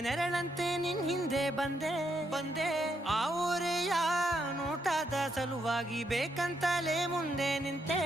ನೆರಳಂತೆ ನಿನ್ ಹಿಂದೆ ಬಂದೆ ಆ ಊರೆಯ ನೋಟದ ಸಲುವಾಗಿ ಬೇಕಂತಲೇ ಮುಂದೆ ನಿಂತೆ